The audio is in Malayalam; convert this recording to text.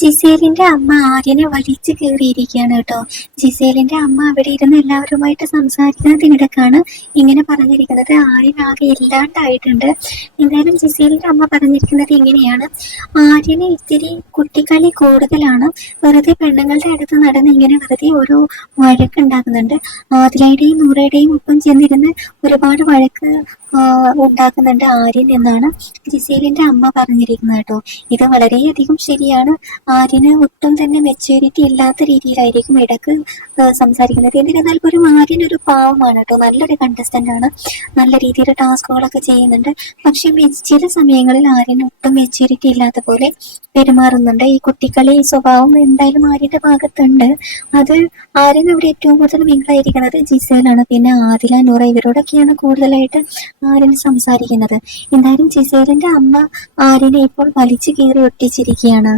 ജിസേലിന്റെ അമ്മ ആര്യനെ വലിച്ചു കയറിയിരിക്കുകയാണ് കേട്ടോ. ജിസേലിന്റെ അമ്മ അവിടെ ഇരുന്ന് എല്ലാവരുമായിട്ട് സംസാരിക്കുന്നതിനിടക്കാണ് ഇങ്ങനെ പറഞ്ഞിരിക്കുന്നത്. ആര്യൻ ആകെ ഇല്ലാണ്ടായിട്ടുണ്ട്. എന്തായാലും ജിസേലിന്റെ അമ്മ പറഞ്ഞിരിക്കുന്നത് ഇങ്ങനെയാണ്. ആര്യന് ഇത്തിരി കുട്ടിക്കളി കൂടുതലാണ്. വെറുതെ പെണ്ണുങ്ങളുടെ അടുത്ത് നടന്ന് ഇങ്ങനെ വെറുതെ ഓരോ വഴക്കുണ്ടാകുന്നുണ്ട് ആദിലയുടെയും നൂറയുടെയും ഒപ്പം ചെന്നിരുന്ന് ഒരുപാട് വഴക്ക് ഉണ്ടാക്കുന്നുണ്ട് ആര്യൻ എന്നാണ് ജിസേലിന്റെ അമ്മ പറഞ്ഞിരിക്കുന്നത് കേട്ടോ. ഇത് വളരെയധികം ശരിയാണ്. ആര്യന് ഒട്ടും തന്നെ മെച്യൂരിറ്റി ഇല്ലാത്ത രീതിയിലായിരിക്കും ഇടയ്ക്ക് സംസാരിക്കുന്നത്. എന്നിരുന്നാൽ പോലും ആര്യൻ ഒരു പാവമാണ് കേട്ടോ. നല്ലൊരു കണ്ടസ്റ്റന്റ് ആണ്. നല്ല രീതിയിൽ ടാസ്കുകളൊക്കെ ചെയ്യുന്നുണ്ട്. പക്ഷെ ചില സമയങ്ങളിൽ ആര്യന് ഒട്ടും മെച്യൂരിറ്റി ഇല്ലാത്ത പോലെ പെരുമാറുന്നുണ്ട്. ഈ കുട്ടികളെ സ്വഭാവം എന്തായാലും ആര്യന്റെ ഭാഗത്തുണ്ട്. അത് ആര്യൻ ഇവിടെ ഏറ്റവും കൂടുതൽ മിങ്കിളായിരിക്കുന്നത് ജിസേലാണ്. പിന്നെ ആദില നൂറ ഇവരോടൊക്കെയാണ് കൂടുതലായിട്ട് ആര്യൻ സംസാരിക്കുന്നത്? എന്തായാലും ജിസേലിന്റെ അമ്മ ആര്യനെ ഇപ്പോൾ വലിച്ചു കീറി ഒട്ടിച്ചിരിക്കുകയാണ്.